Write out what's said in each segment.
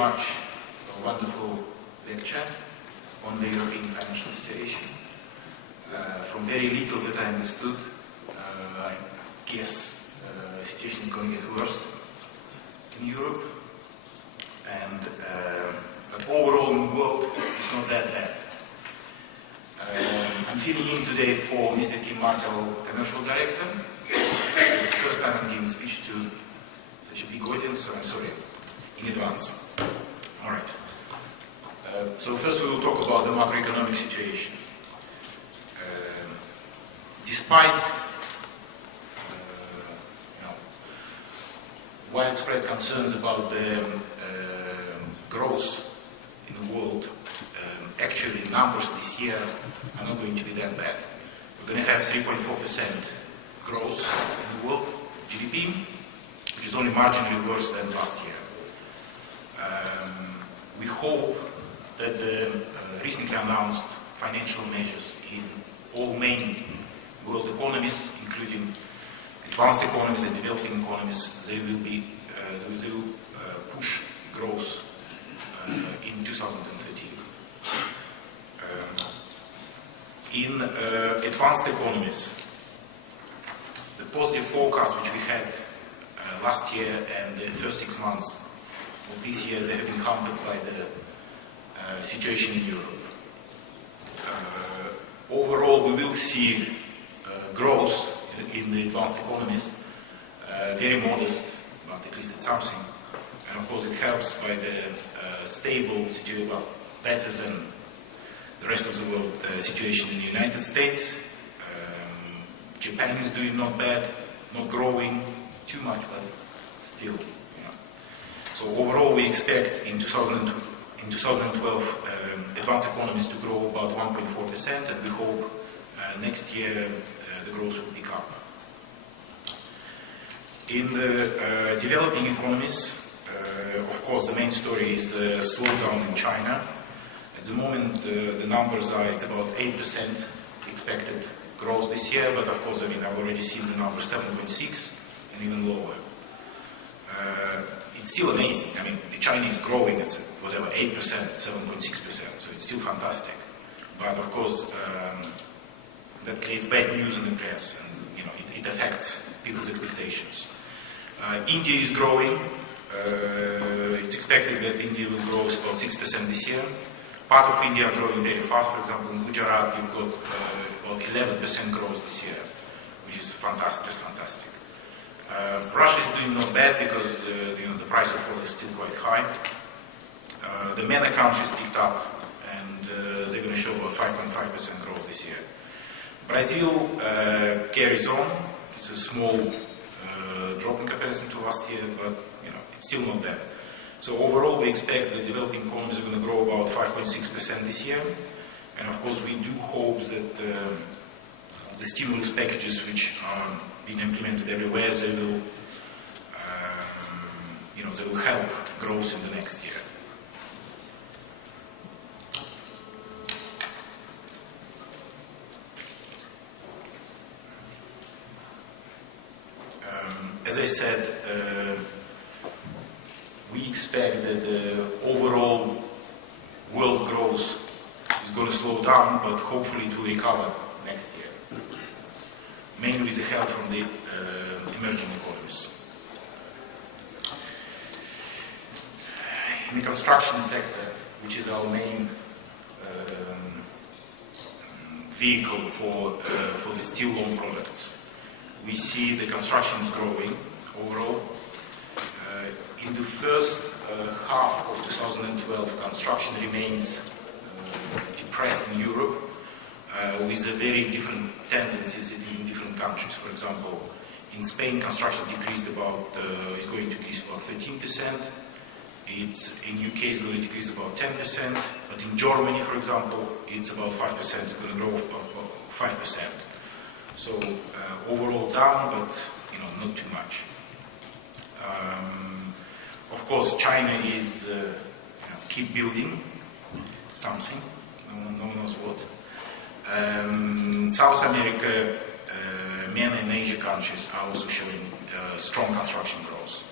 much a wonderful lecture on the European financial situation. From very little that I understood, I guess the situation is going to get worse in Europe, and but overall in the world it's not that bad. I'm filling in today for Mr. Kim Martel, Commercial Director. It's the first time I'm giving a speech to such a big audience, so I'm sorry in advance. All right. So first we will talk about the macroeconomic situation. Despite widespread concerns about the growth in the world, actually numbers this year are not going to be that bad. We're going to have 3.4% growth in the world GDP, which is only marginally worse than last year. We hope that the recently announced financial measures in all main world economies, including advanced economies and developing economies, they will push growth in 2013. In advanced economies, the positive forecast which we had last year and the first 6 months of this year, they have been countered by the situation in Europe. Overall, we will see growth in the advanced economies, very modest, but at least it's something. And of course, it helps by the stable situation, well, better than the rest of the world situation in the United States. Japan is doing not bad, not growing too much, but still. So overall, we expect in 2012 advanced economies to grow about 1.4%, and we hope next year the growth will pick up. In the developing economies, of course, the main story is the slowdown in China. At the moment, the numbers are, it's about 8% expected growth this year, but of course, I mean, I've already seen the number 7.6 and even lower. It's still amazing. I mean, China is growing at whatever, 8%, 7.6%, so it's still fantastic. But of course, that creates bad news in the press, and it affects people's expectations. India is growing. It's expected that India will grow about 6% this year. Part of India are growing very fast. For example, in Gujarat, you've got about 11% growth this year, which is fantastic, just fantastic. Russia is doing not bad because the price of oil is still quite high. The MENA countries picked up, and they're going to show about 5.5% growth this year. Brazil carries on. It's a small drop in comparison to last year, but it's still not bad. So overall, we expect the developing economies are going to grow about 5.6% this year, and of course, we do hope that the stimulus packages which are being implemented everywhere, they will, they will help growth in the next year. As I said, we expect that the overall world growth is going to slow down, but hopefully it will recover next year, mainly with the help from the emerging economies. In the construction sector, which is our main vehicle for the steel long products, we see the construction is growing overall. In the first half of 2012, construction remains depressed in Europe, with very different tendencies in different countries. For example, in Spain, construction decreased is going to decrease about 13%. In UK, it's going to decrease about 10%. But in Germany, for example, it's about 5%. It's going to grow about 5%. So overall down, but not too much. Of course, China is keep building something. No one knows what. South America, MENA and Asia countries are also showing strong construction growth.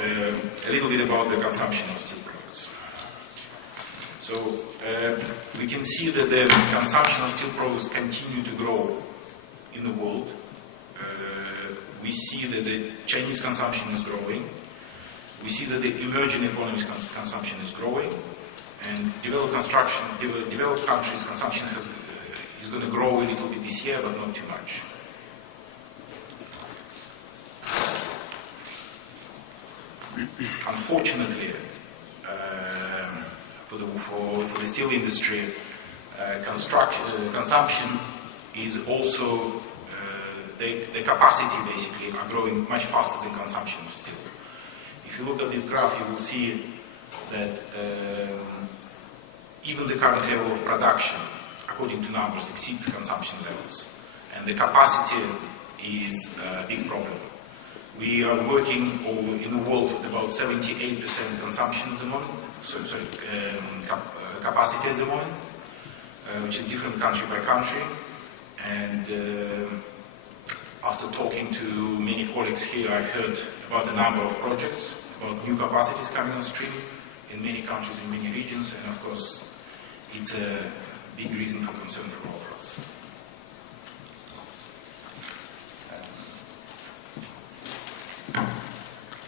a little bit about the consumption of steel products. So we can see that the consumption of steel products continue to grow in the world. We see that the Chinese consumption is growing. We see that the emerging economies' consumption is growing, and developed countries' consumption is going to grow a little bit this year, but not too much. Unfortunately, for the steel industry, consumption is also the capacity basically are growing much faster than consumption of steel. If you look at this graph, you will see that even the current level of production, according to numbers, exceeds consumption levels, and the capacity is a big problem. We are working in the world with about 78% consumption at the moment, capacity at the moment, which is different country by country. And after talking to many colleagues here, I've heard about a number of projects, about new capacities coming on stream in many countries, in many regions, and of course, it's a big reason for concern for all of us.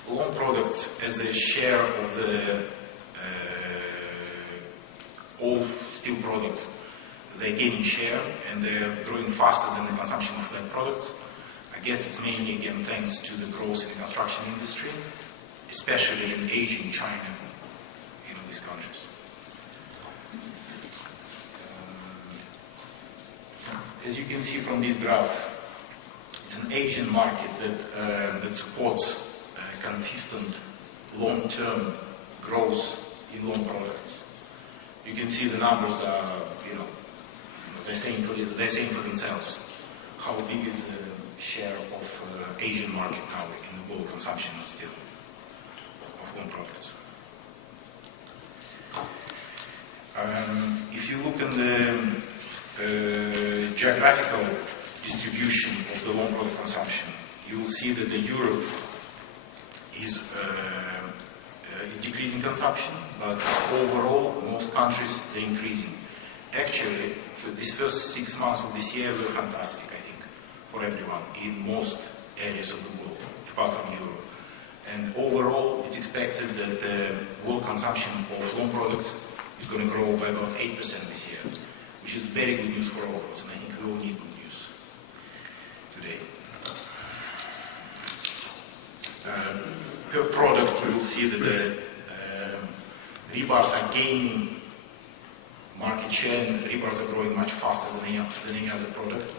Long products as a share of the all steel products, they're gaining share and they're growing faster than the consumption of flat products. I guess it's mainly, again, thanks to the growth in the construction industry, especially in Asia and China, these countries. As you can see from this graph, it's an Asian market that supports consistent long-term growth in long products. You can see the numbers are, they're saying for themselves how big is the share of Asian market now in the world consumption of steel, of long products. If you look at the geographical distribution of the long product consumption, you will see that Europe is decreasing consumption, but overall, most countries are increasing. Actually, for these first 6 months of this year were fantastic, I think, for everyone in most areas of the world, apart from Europe. And overall, it's expected that the world consumption of long products is going to grow by about 8% this year, which is very good news for all of us, and I think we all need good news today. Per product, you will see that the rebars are gaining market share, and rebars are growing much faster than any other product.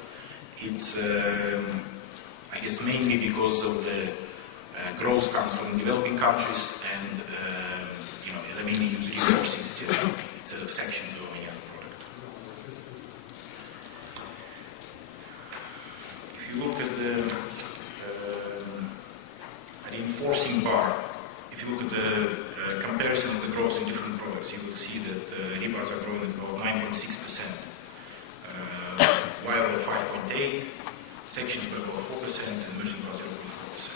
It's, I guess, mainly because of the growth comes from developing countries, and they mainly use reinforcing steel. It's a section of any other product. If you look at the reinforcing bar, if you look at the comparison of the growth in different products, you will see that rebars are growing at about 9.6%, wire rod 5.8%, sections by about 4%, and merchant bar 0.4%.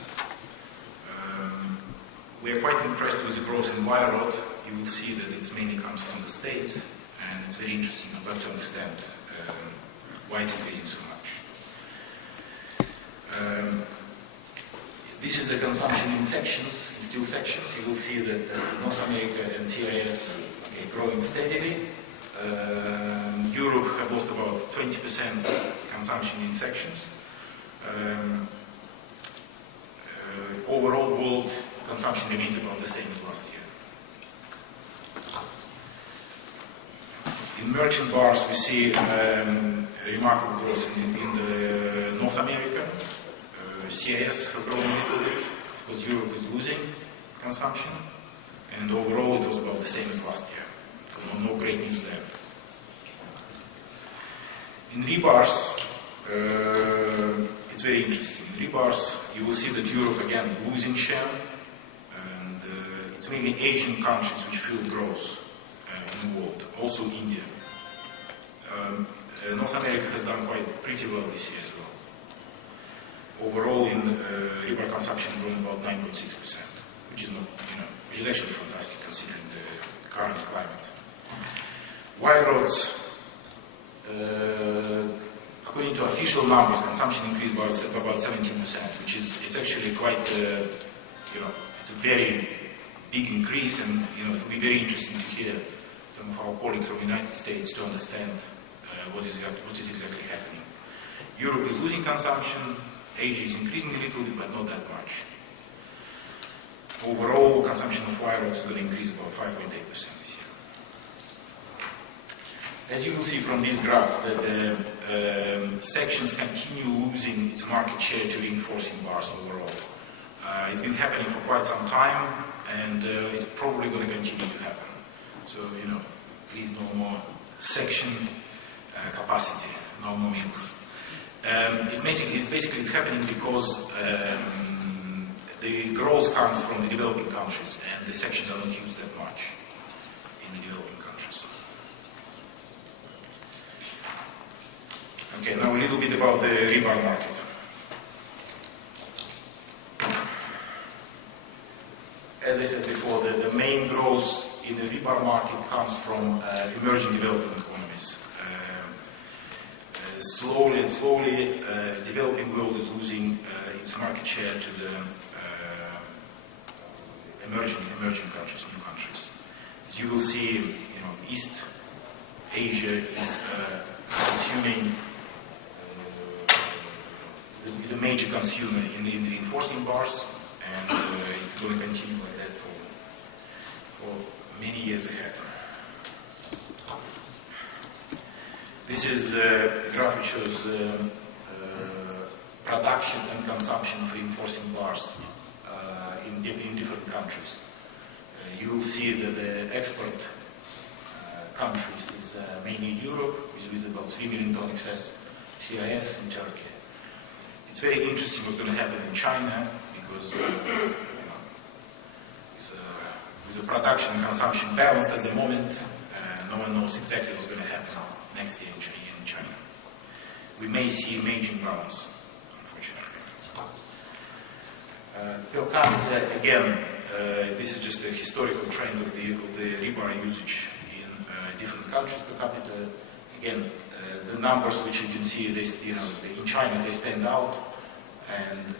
We are quite impressed with the growth in wire rod. You will see that it mainly comes from the States, and it's very interesting. I'd like to understand why it's increasing so much. This is the consumption in sections, in steel sections. You will see that North America and CIS are growing steadily. Europe have lost about 20% consumption in sections. Overall, world consumption remains about the same as last year. In merchant bars, we see remarkable growth in the North America. CIS have grown a little bit because Europe is losing consumption, and overall it was about the same as last year. So no great news there. In rebars, it's very interesting. In rebars, you will see that Europe again losing share, and it's mainly Asian countries which fuel growth in the world, also India. North America has done pretty well this year as well. Overall, in rebar consumption grown about 9.6%. which is not, which is actually fantastic considering the current climate. Wire rods, according to official numbers, consumption increased by about 17%, which is, it's actually quite, it's a very big increase, and it will be very interesting to hear some of our colleagues from the United States to understand what is exactly happening. Europe is losing consumption, Asia is increasing a little bit, but not that much. Overall, consumption of wire rods is going to increase about 5.8% this year. As you will see from this graph, that the sections continue losing its market share to reinforcing bars overall. It's been happening for quite some time, and it's probably going to continue to happen. So, please no more section capacity, no more mills. It's happening because the growth comes from the developing countries, and the sections are not used that much in the developing countries. Okay, now a little bit about the rebar market. As I said before, the main growth in the rebar market comes from emerging developing economies. Slowly, developing world is losing its market share to the emerging countries, new countries. As you will see, East Asia is consuming, is a major consumer in the reinforcing bars, and it's going to continue like that for many years ahead. This is a graph which shows production and consumption of reinforcing bars in different countries. You will see that the export countries is mainly Europe, with about 3 million ton excess, CIS, and Turkey. It's very interesting what's going to happen in China, because with the production and consumption balanced at the moment, no one knows exactly what's going to happen next year in China. We may see a major imbalance, unfortunately. Per capita, again, this is just a historical trend of the rebar usage in different countries per capita. Again, the numbers which you can see, in China they stand out, and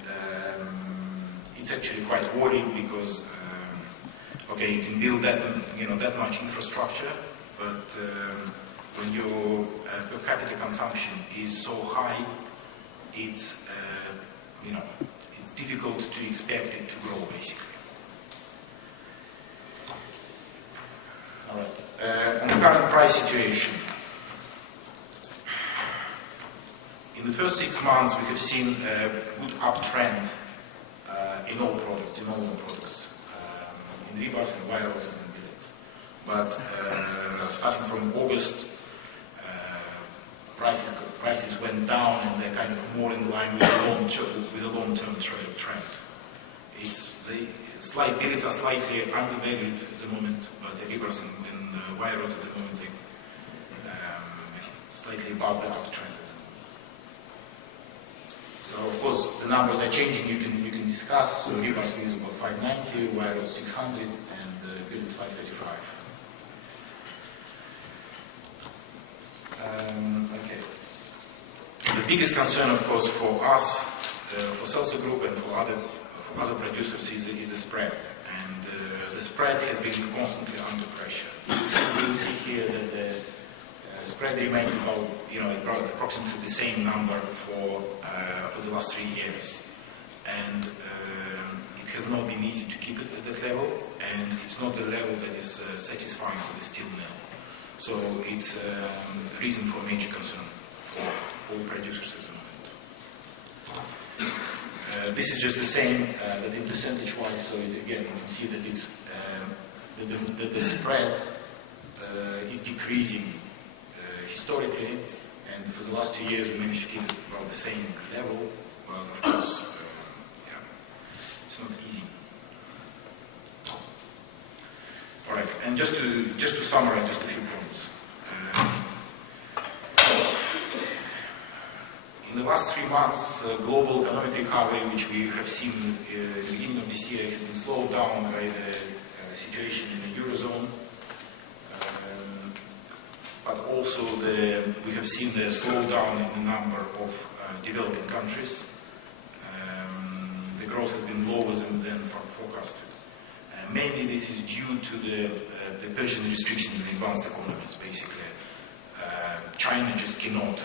it's actually quite worrying because, you can build that much infrastructure, but when your per capita consumption is so high, it's it's difficult to expect it to grow, basically. All right. On the current price situation, in the first 6 months, we have seen a good uptrend in all products, in rebars and wire rods and in billets. But starting from August, prices went down, and they're kind of more in line with the long-term trend. Slight billets are slightly undervalued at the moment, but the rebars and wire rods at the moment are slightly above the uptrend. So of course the numbers are changing. You can discuss. So rebars is about 590, wire rods 600, and billets 535. Okay. The biggest concern, of course, for us, for CELSA Group and for other producers, is the spread. And the spread has been constantly under pressure. You will see here that the spread remains about, approximately the same number for the last 3 years. And it has not been easy to keep it at that level, and it's not the level that is satisfying for the steel mill. So it's a reason for major concern for all producers at the moment. This is just the same, but in percentage-wise. So again, you can see that it's that the spread is decreasing historically, and for the last 2 years we managed to keep it about the same level. But of course, it's not easy. All right, and just to summarize just a few points. In the last 3 few months, global economic recovery, which we have seen at the beginning of this year, has been slowed down by the situation in the Eurozone. But also we have seen the slowdown in the number of developing countries. The growth has been lower than forecasted. Mainly this is due to the purchasing restrictions in advanced economies, basically. China just cannot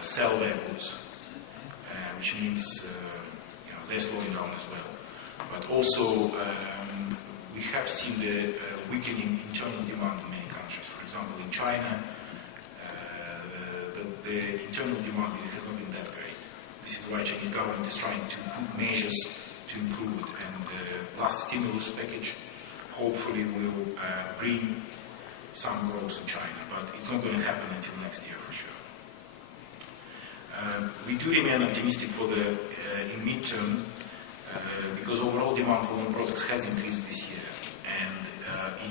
sell their goods, which means they're slowing down as well. But also we have seen the weakening internal demand in many countries. For example, in China, the internal demand has not been that great. This is why Chinese government is trying to put measures to improve it. And the last stimulus package hopefully will bring some growth in China, but it's not going to happen until next year for sure. We do remain optimistic for the in midterm because overall demand for loan products has increased this year, and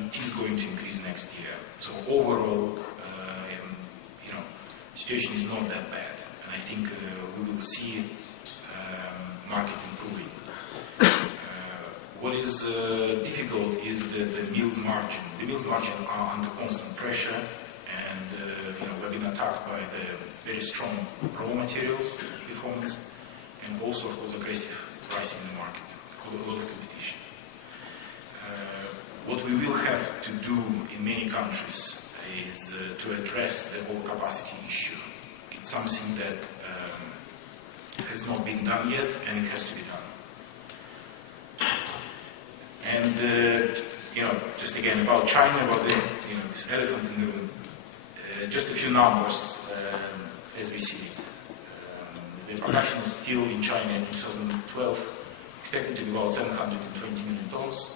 it is going to increase next year. So overall, situation is not that bad, and I think we will see market improving. What is difficult is the mills margin. The mills margin are under constant pressure, and we've been attacked by the very strong raw materials performance, and also, of course, aggressive pricing in the market, a lot of competition. What we will have to do in many countries is to address the overcapacity issue. It's something that has not been done yet, and it has to be done. And just again about China, about this elephant in the room. Just a few numbers as we see it. The production of steel in China in 2012 expected to be about 720 million tons.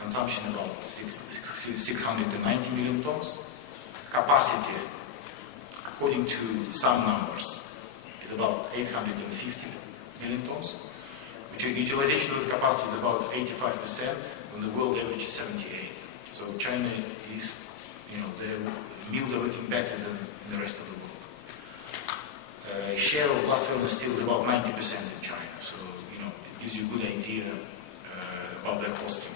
Consumption about 690 million tons. Capacity, according to some numbers, is about 850 million tons. Utilization of the capacity is about 85%, when the world average is 78%. So China is, their mills are working better than the rest of the world. Share of blast furnace steel is about 90% in China, so it gives you a good idea about their costing.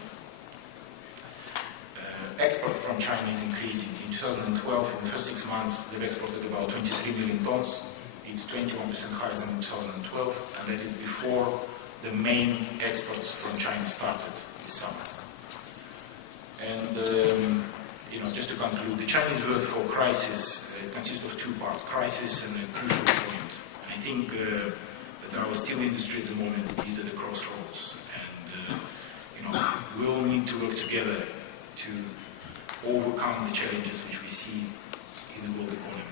Export from China is increasing. In 2012, in the first 6 months, they've exported about 23 million tons. It's 21% higher than in 2012, and that is before the main exports from China started this summer. And just to conclude, the Chinese word for crisis consists of two parts: crisis and a crucial point. And I think that our steel industry at the moment is at a crossroads, and we all need to work together to overcome the challenges which we see in the world economy.